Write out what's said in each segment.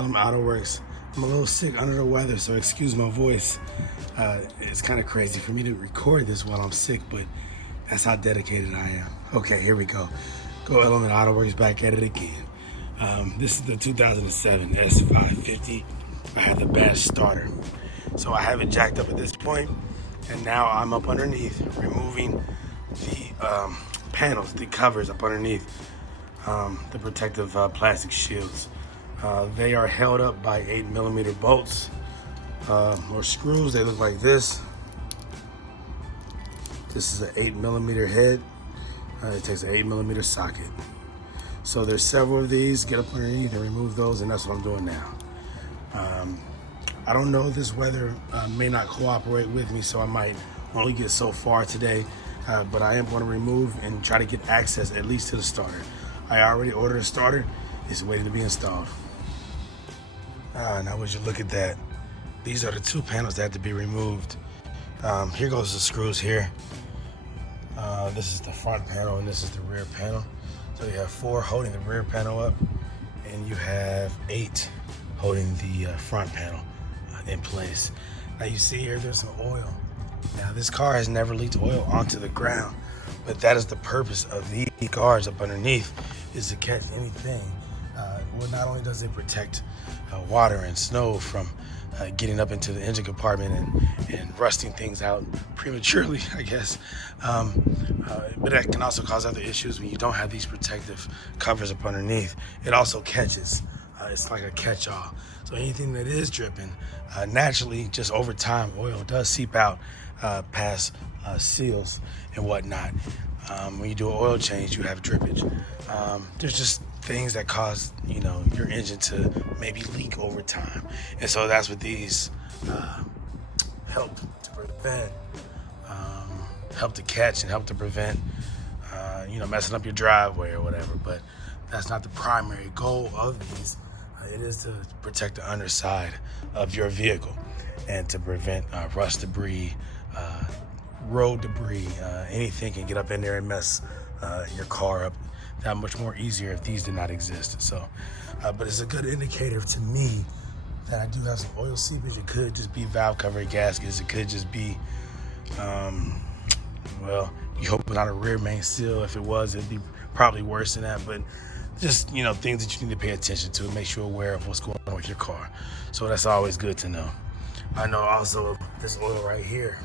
LM Autoworks. I'm a little sick, under the weather, so excuse my voice. It's kind of crazy for me to record this while I'm sick, but that's how dedicated I am. Okay, here we go. Go LM Autoworks, back at it again. This is the 2007 S550. I had the badge starter. So I have it jacked up at this point, and now I'm up underneath, removing the panels, the covers up underneath, the protective plastic shields. They are held up by 8mm bolts or screws. They look like this. This is an 8mm head. It takes an 8mm socket. So there's several of these. Get up underneath and remove those, and that's what I'm doing now. I don't know, this weather may not cooperate with me, so I might only get so far today, but I am going to remove and try to get access at least to the starter. I already ordered a starter. It's waiting to be installed. Now would you look at that. These are the two panels that have to be removed. Here goes the screws here. This is the front panel and this is the rear panel. So you have 4 holding the rear panel up, and you have 8 holding the front panel in place. Now you see here, there's some oil. Now this car has never leaked oil onto the ground, but that is the purpose of these guards up underneath, is to catch anything. Well, not only does it protect water and snow from getting up into the engine compartment and rusting things out prematurely, I guess, but that can also cause other issues when you don't have these protective covers up underneath. It also catches. It's like a catch-all. So anything that is dripping, naturally, just over time, oil does seep out past seals and whatnot. When you do an oil change, you have drippage. There's just things that cause, your engine to maybe leak over time. And so that's what these help to prevent, help to catch and help to prevent, messing up your driveway or whatever. But that's not the primary goal of these. It is to protect the underside of your vehicle and to prevent rust debris, road debris. Anything can get up in there and mess your car up that much more easier if these did not exist. So, but it's a good indicator to me that I do have some oil seepage. It could just be valve cover gaskets. It could just be, well, you hope not a rear main seal. If it was, it'd be probably worse than that. But just, things that you need to pay attention to, make sure you're aware of what's going on with your car. So that's always good to know. I know also this oil right here,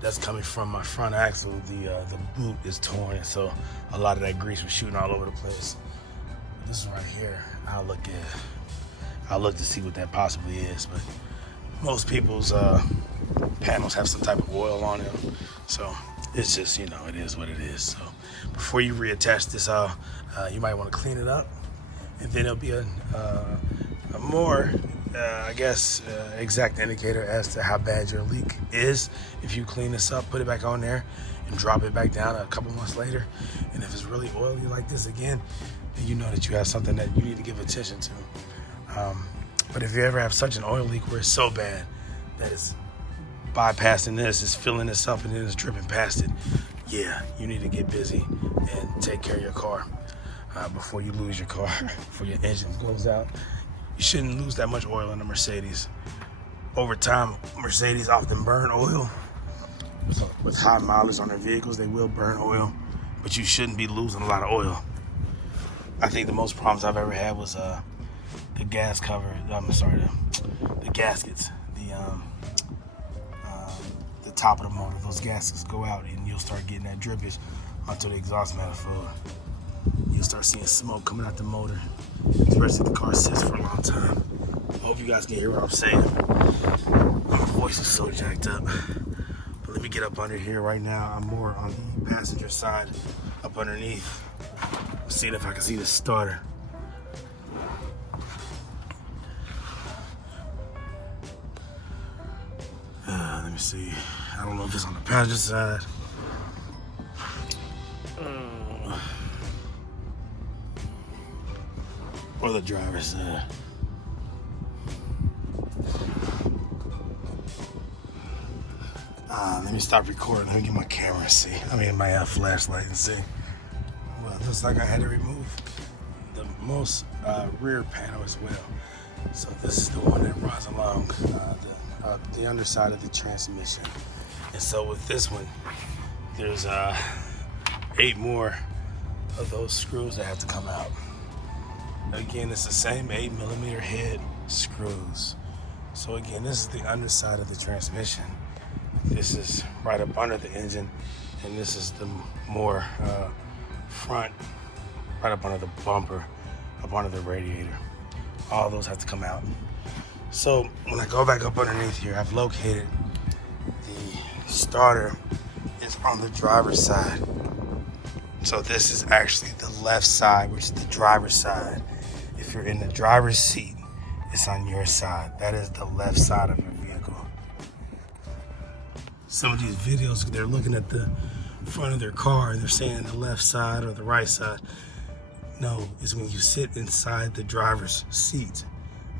that's coming from my front axle. The boot is torn, and so a lot of that grease was shooting all over the place. But this is right here. I'll look to see what that possibly is. But most people's panels have some type of oil on them, so it's just, it is what it is. So before you reattach this, you might want to clean it up, and then it'll be a more exact indicator as to how bad your leak is. If you clean this up, put it back on there, and drop it back down a couple months later, and if it's really oily like this again, then you know that you have something that you need to give attention to. But if you ever have such an oil leak where it's so bad that it's bypassing this, it's filling this up, and then it's dripping past it, yeah, you need to get busy and take care of your car before you lose your car, before your engine goes out. You shouldn't lose that much oil in a Mercedes. Over time, Mercedes often burn oil. With high mileage on their vehicles, they will burn oil, but you shouldn't be losing a lot of oil. I think the most problems I've ever had was the gas cover. The gaskets. The top of the motor. Those gaskets go out, and you'll start getting that drippage onto the exhaust manifold. You'll start seeing smoke coming out the motor, especially if the car sits for a long time. I hope you guys can hear what I'm saying. My voice is so jacked up. But let me get up under here right now. I'm more on the passenger side, up underneath. I'm seeing if I can see the starter. Let me see. I don't know if it's on the passenger side. Or the driver's side. Let me stop recording. Let me get my camera and see. My flashlight and see. Well, it looks like I had to remove the most rear panel as well. So this is the one that runs along the underside of the transmission. And so with this one, there's 8 more of those screws that have to come out. Again, it's the same 8mm head screws. So again, this is the underside of the transmission. This is right up under the engine, and this is the more front, right up under the bumper, up under the radiator. All those have to come out. So when I go back up underneath here, I've located the starter is on the driver's side. So this is actually the left side, which is the driver's side. If you're in the driver's seat, it's on your side. That is the left side of your vehicle. Some of these videos, they're looking at the front of their car and they're saying the left side or the right side. No, it's when you sit inside the driver's seat.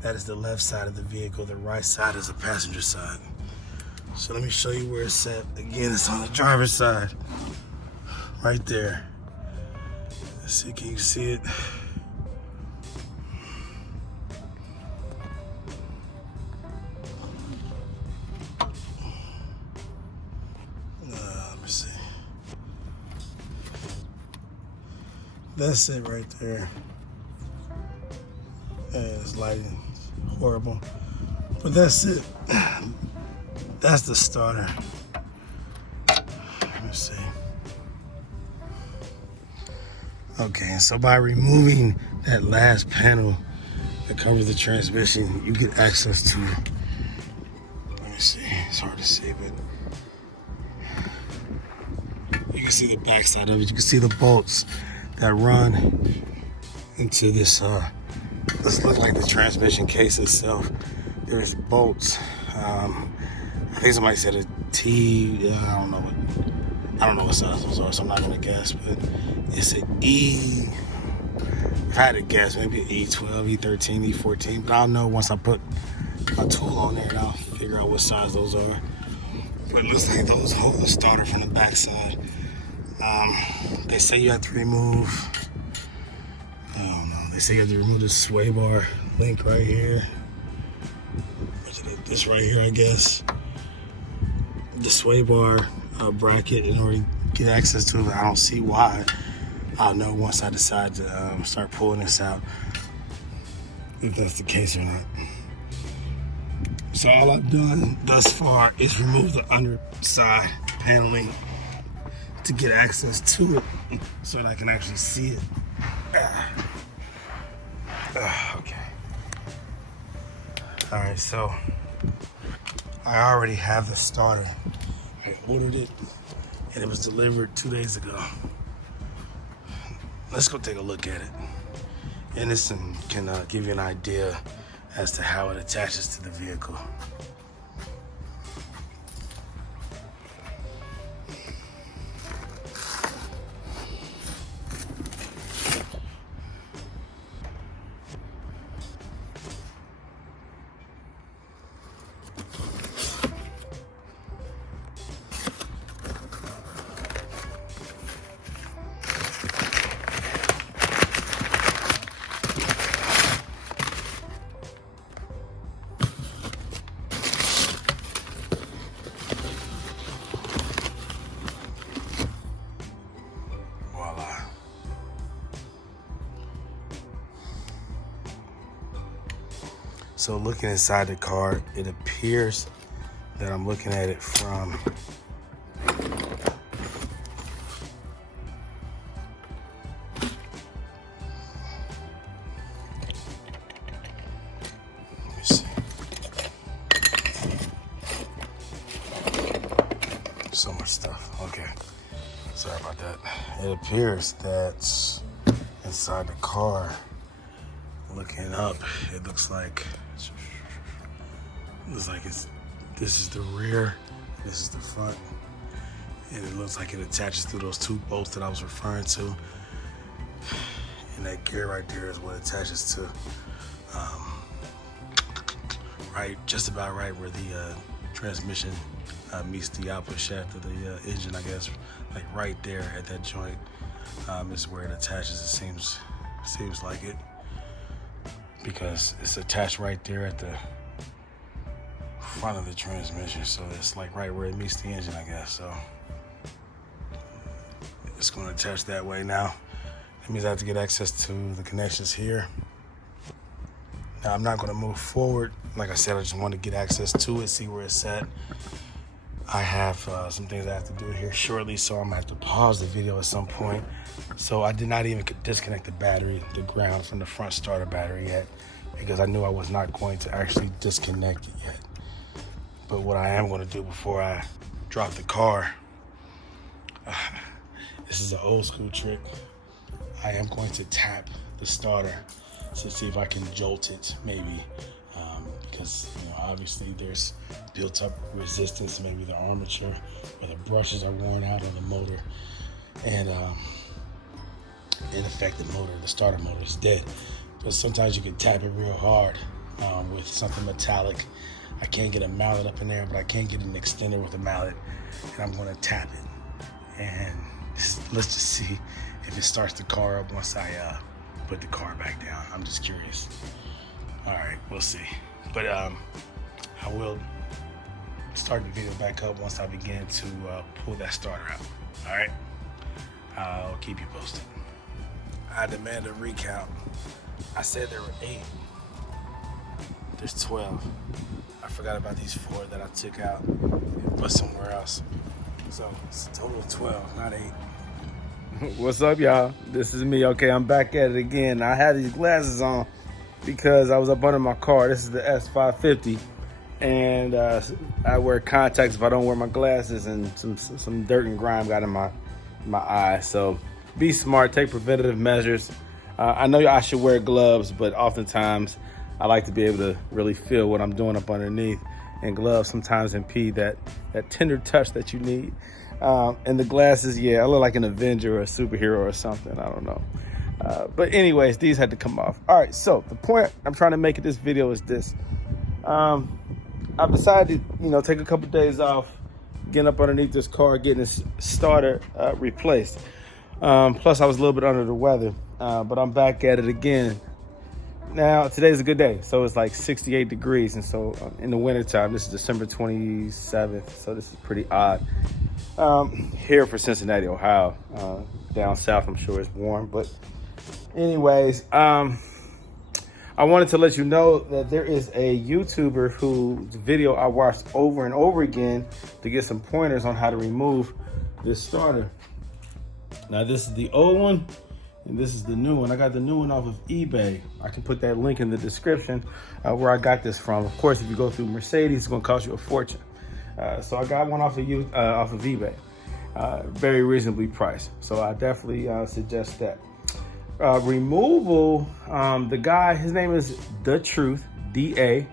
That is the left side of the vehicle. The right side is the passenger side. So let me show you where it's at. Again, it's on the driver's side. Right there. Let's see, can you see it? Let me see. That's it right there. It's lighting horrible, but that's it. That's the starter. Let me see. Okay, so by removing that last panel that covers the transmission, you get access to, let me see, it's hard to see, but you can see the back side of it. You can see the bolts that run into this, this looks like the transmission case itself. There's bolts. I think somebody said a T, I don't know what size those are, so I'm not gonna guess, but it's an E. If I had to guess, maybe an E12, E13, E14, but I'll know once I put my tool on there and I'll figure out what size those are. But it looks like those hold the starter from the backside. They say you have to remove, I don't know, they say you have to remove the sway bar link right here. This right here, I guess. The sway bar bracket in order to get access to it. I don't see why. I'll know once I decide to start pulling this out, if that's the case or not. So all I've done thus far is remove the underside paneling to get access to it so that I can actually see it. Okay. All right, so I already have the starter. I ordered it and it was delivered 2 days ago. Let's go take a look at it. And this can give you an idea as to how it attaches to the vehicle. So looking inside the car, it appears that I'm looking at it from let me see. So much stuff. Okay. Sorry about that. It appears that inside the car, looking up, it looks like this is the rear, this is the front, and it looks like it attaches to those 2 bolts that I was referring to. And that gear right there is what attaches to right, just about right where the transmission meets the output shaft of the engine, I guess. Like right there at that joint is where it attaches. It seems like it. because it's attached right there at the front of the transmission. So it's like right where it meets the engine, I guess. So it's going to attach that way now. That means I have to get access to the connections here. Now I'm not going to move forward. Like I said, I just want to get access to it, see where it's at. I have some things I have to do here shortly, so I'm going to have to pause the video at some point. So I did not even disconnect the battery, the ground from the front starter battery yet, because I knew I was not going to actually disconnect it yet. But what I am going to do before I drop the car, this is an old school trick. I am going to tap the starter to see if I can jolt it, maybe, because obviously there's built up resistance, maybe the armature or the brushes are worn out on the motor, and in effect the starter motor is dead. But sometimes you can tap it real hard with something metallic. I can't get a mallet up in there, but I can get an extender with a mallet, and I'm going to tap it, and let's just see if it starts the car up once I put the car back down. I'm just curious. All right, we'll see. But I will start the video back up once I begin to pull that starter out. All right, I'll keep you posted. I demand a recount. I said there were 8. There's 12. I forgot about these 4 that I took out and put somewhere else. So it's a total of 12, not 8. What's up, y'all? This is me. Okay, I'm back at it again. I had these glasses on because I was up under my car. This is the S550, and I wear contacts if I don't wear my glasses, and some dirt and grime got in my eye. So be smart, take preventative measures. I know I should wear gloves, but oftentimes I like to be able to really feel what I'm doing up underneath, and gloves sometimes impede that tender touch that you need. And the glasses, yeah, I look like an Avenger or a superhero or something. I don't know. But anyways, these had to come off. All right, so the point I'm trying to make in this video is this. I've decided to, take a couple days off, getting up underneath this car, getting this starter replaced. Plus, I was a little bit under the weather, but I'm back at it again. Now, today's a good day. So it's like 68 degrees. And so in the wintertime, this is December 27th. So this is pretty odd. Here for Cincinnati, Ohio. Down south, I'm sure it's warm. But anyways, I wanted to let you know that there is a YouTuber whose video I watched over and over again to get some pointers on how to remove this starter. Now, this is the old one, and this is the new one. I got the new one off of eBay. I can put that link in the description where I got this from. Of course, if you go through Mercedes, it's going to cost you a fortune. So I got one off of eBay, very reasonably priced. So I definitely suggest that. Removal, the guy, his name is The Truth, DA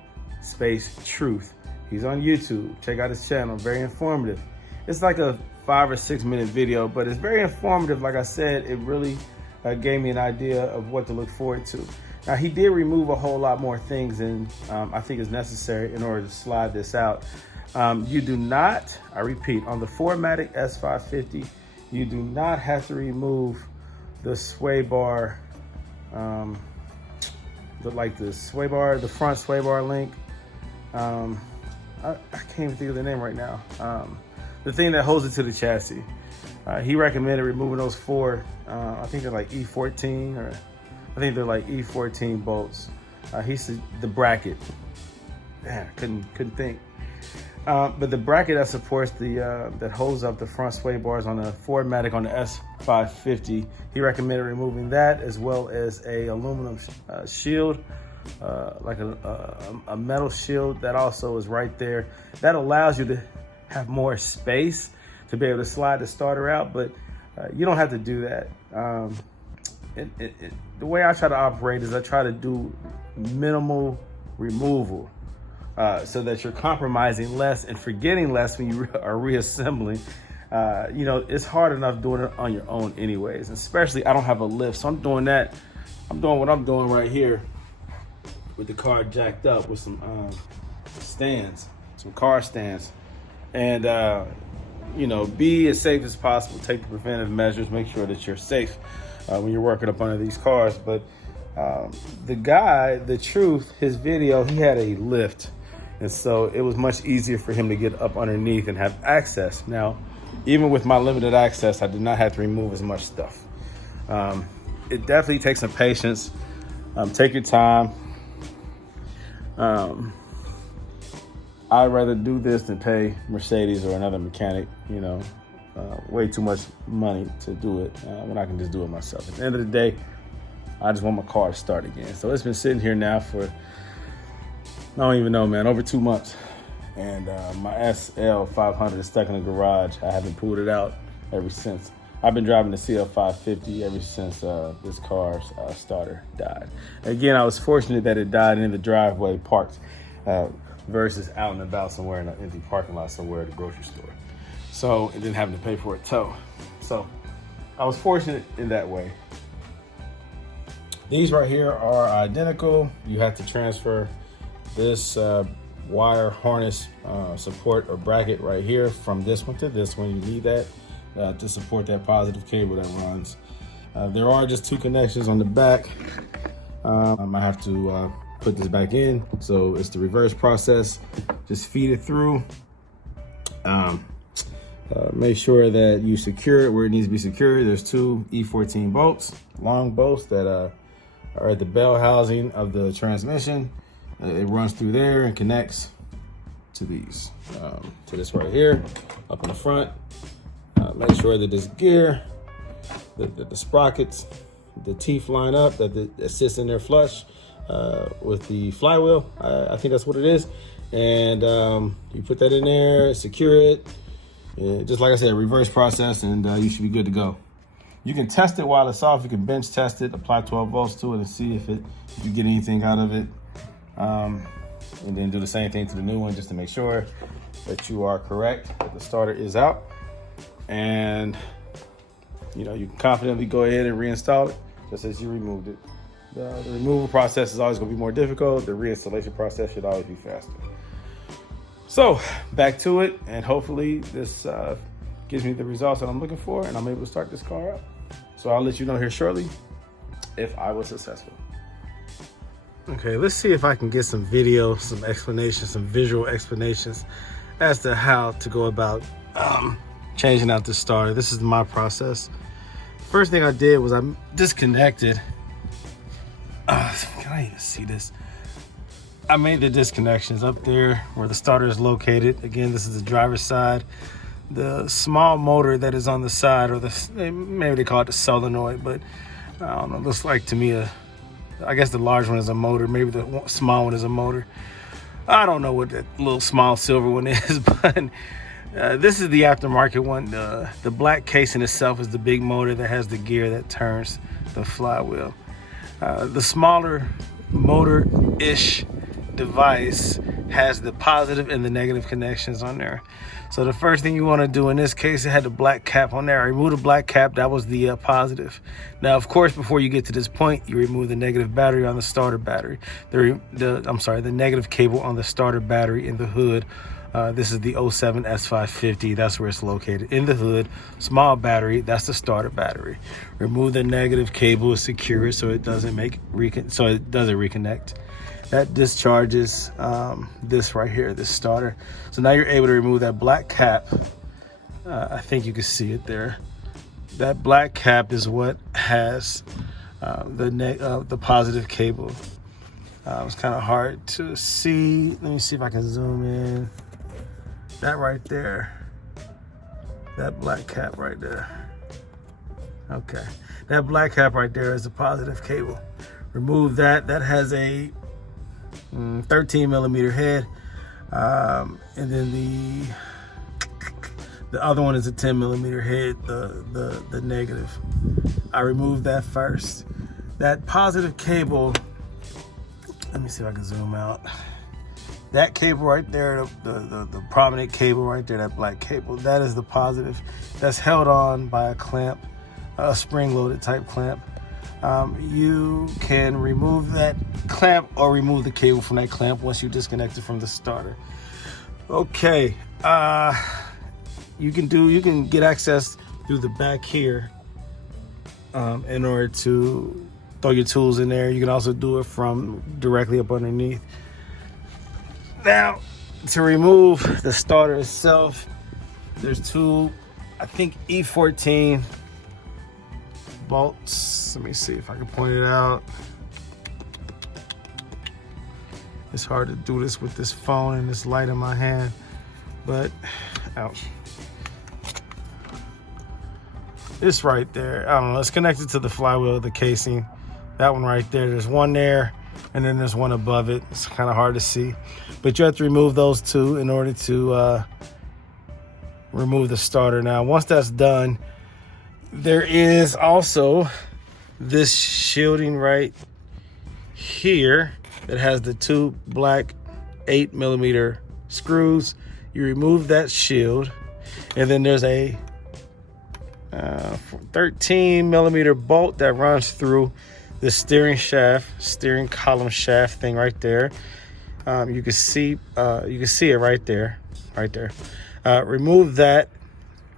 space Truth. He's on YouTube. Check out his channel, very informative. It's like a 5 or 6 minute video, but it's very informative. Like I said, it really gave me an idea of what to look forward to. Now, he did remove a whole lot more things than I think is necessary in order to slide this out. You do not, I repeat, on the 4Matic S550, you do not have to remove the sway bar, the front sway bar link. I can't even think of the name right now. The thing that holds it to the chassis. He recommended removing those 4, I think they're like E14, or I think they're like E14 bolts. He said the bracket. Man, couldn't think. But the bracket that supports that holds up the front sway bars on the 4Matic on the S550, he recommended removing that, as well as a aluminum shield, like a metal shield that also is right there. That allows you to have more space to be able to slide the starter out, but you don't have to do that. The way I try to operate is I try to do minimal removal. So that you're compromising less and forgetting less when you are reassembling. It's hard enough doing it on your own anyways, especially I don't have a lift. So I'm doing what I'm doing right here with the car jacked up with some stands, some car stands. And, be as safe as possible, take the preventive measures, make sure that you're safe when you're working up under these cars. But The guy, the truth, his video, he had a lift. And so it was much easier for him to get up underneath and have access. Now, even with my limited access, I did not have to remove as much stuff. It definitely takes some patience. Take your time. I'd rather do this than pay Mercedes or another mechanic, you know, way too much money to do it when I can just do it myself. At the end of the day, I just want my car to start again. So it's been sitting here now for, I don't even know, man, over 2 months. And my SL500 is stuck in the garage. I haven't pulled it out ever since. I've been driving the CL550 ever since this car's starter died. Again, I was fortunate that it died in the driveway parked versus out and about somewhere in an empty parking lot somewhere at the grocery store. So it didn't have to pay for a tow. So I was fortunate in that way. These right here are identical. You have to transfer this wire harness support or bracket right here from this one to this one. You need that to support that positive cable that runs. There are just 2 connections on the back. I might have to put this back in. So it's the reverse process. Just feed it through. Make sure that you secure it where it needs to be secured. There's 2 E14 bolts, long bolts that are at the bell housing of the transmission. It runs through there and connects to these, to this right here, up in the front. Make sure that this gear, the sprockets, the teeth line up, that it sits in there flush with the flywheel. I think that's what it is. And you put that in there, secure it. Just like I said, reverse process, and you should be good to go. You can test it while it's off. You can bench test it, apply 12 volts to it, and see if you get anything out of it. And then do the same thing to the new one just to make sure that you are correct, that the starter is out. And you know, you can confidently go ahead and reinstall it just as you removed it. The removal process is always going to be more difficult. The reinstallation process should always be faster. So back to it, and hopefully this gives me the results that I'm looking for, and I'm able to start this car up. So I'll let you know here shortly if I was successful. Okay, let's see if I can get some video, some explanations, some visual explanations as to how to go about changing out the starter. This is my process. First thing I did was I disconnected. Can I even see this? I made the disconnections up there where the starter is located. Again, this is the driver's side. The small motor that is on the side, or maybe they call it the solenoid, but I don't know. Looks like to me I guess the large one is a motor. Maybe the small one is a motor. I don't know what that little small silver one is, but this is the aftermarket one. The black casing itself is the big motor that has the gear that turns the flywheel. The smaller motor-ish device has the positive and the negative connections on there. So the first thing you want to do in this case, it had the black cap on there. I removed the black cap, that was the positive. Now, of course, before you get to this point, you remove the negative battery on the starter battery. The negative cable on the starter battery in the hood. This is the 07 S550. That's where it's located in the hood. Small battery. That's the starter battery. Remove the negative cable, secure it so it doesn't reconnect. That discharges this right here, this starter. So now you're able to remove that black cap. I think you can see it there. That black cap is what has the positive cable. It's kind of hard to see. Let me see if I can zoom in. That right there, that black cap right there. Okay, that black cap right there is a positive cable. Remove that. That has a 13 millimeter head, and then the other one is a 10 millimeter head. The negative. I removed that first. That positive cable. Let me see if I can zoom out. That cable right there, the prominent cable right there, that black cable, that is the positive. That's held on by a clamp, a spring-loaded type clamp. You can remove that clamp or remove the cable from that clamp once you disconnect it from the starter. Okay, you can get access through the back here in order to throw your tools in there. You can also do it from directly up underneath. Now, to remove the starter itself, there's two, I think, E14 bolts. Let me see if I can point it out. It's hard to do this with this phone and this light in my hand, but ouch. It's right there. I don't know. It's connected to the flywheel of the casing. That one right there. There's one there, and then there's one above it. It's kind of hard to see, but you have to remove those two in order to remove the starter. Now, once that's done, there is also this shielding right here that has the two black 8mm screws. You remove that shield, and then there's a 13mm bolt that runs through the steering column shaft thing right there. You can see it right there. Remove that,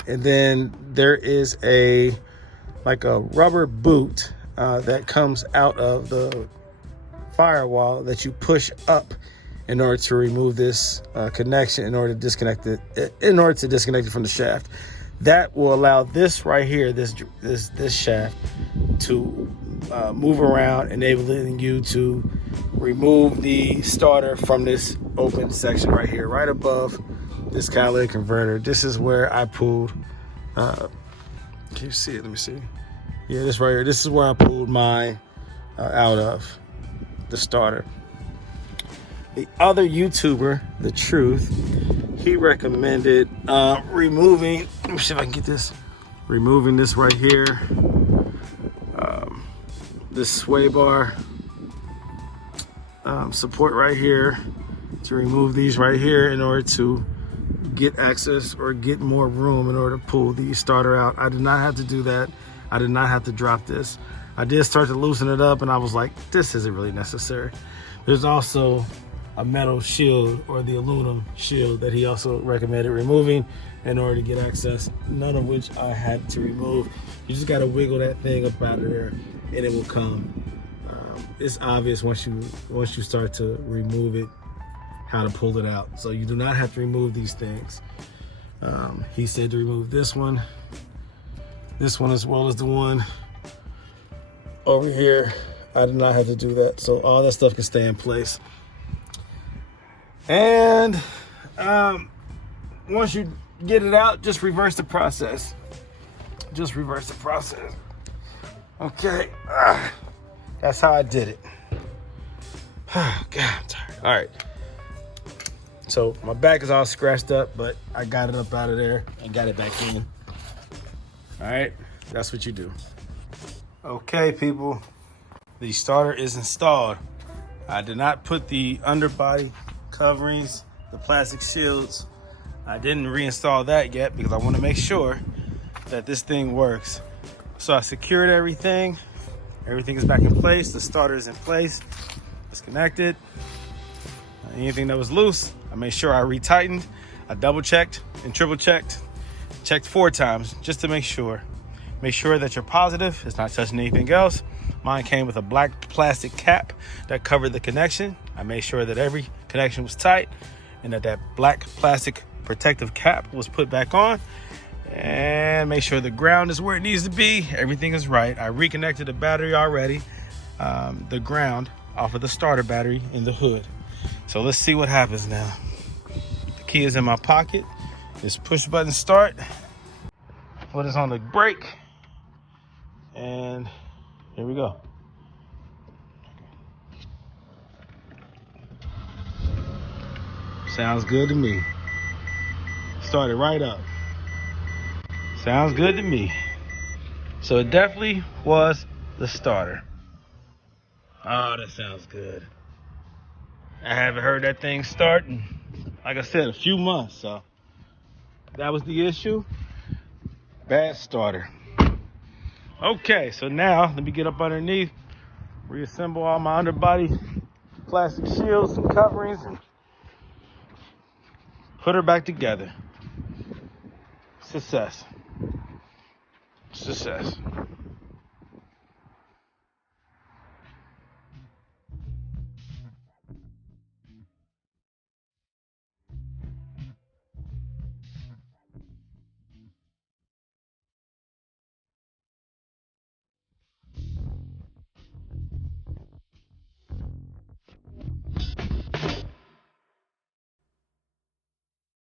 and then there is a rubber boot that comes out of the firewall that you push up in order to remove this connection, in order to disconnect it from the shaft. That will allow this right here, this shaft, to move around, enabling you to remove the starter from this open section right here, right above this catalytic converter. This is where I pulled. Can you see it? Let me see. Yeah, this right here. This is where I pulled mine out of the starter. The other YouTuber, The Truth, he recommended removing. Let me see if I can get this. Removing this right here, this sway bar support right here, to remove these right here in order to get access or get more room in order to pull the starter out. I did not have to do that. I did not have to drop this. I did start to loosen it up, and I was like, this isn't really necessary. There's also a metal shield, or the aluminum shield, that he also recommended removing in order to get access, none of which I had to remove. You just got to wiggle that thing up out of there, and it will come. It's obvious once you start to remove it how to pull it out. So you do not have to remove these things. He said to remove this one as well as the one over here. I did not have to do that, so all that stuff can stay in place. And once you get it out, just reverse the process. Okay, that's how I did it. God, I'm tired. All right, so my back is all scratched up, but I got it up out of there and got it back in. All right, that's what you do. Okay, people, the starter is installed. I did not put the underbody coverings, the plastic shields. I didn't reinstall that yet because I want to make sure that this thing works. So I secured everything. Everything is back in place. The starter is in place. It's connected. Anything that was loose, I made sure I retightened. I double checked and triple checked. Checked 4 times just to make sure. Make sure that you're positive it's not touching anything else. Mine came with a black plastic cap that covered the connection. I made sure that every connection was tight and that black plastic protective cap was put back on, and make sure the ground is where it needs to be. Everything is right. I reconnected the battery already, the ground off of the starter battery in the hood. So let's see what happens now. The key is in my pocket. Just push button start. Foot is on the brake, and here we go. Sounds good to me. Started right up. Sounds good to me. So it definitely was the starter. Oh, that sounds good. I haven't heard that thing start in, like I said, a few months. So that was the issue. Bad starter. Okay, so now let me get up underneath, reassemble all my underbody plastic shields and coverings, and put her back together. Success.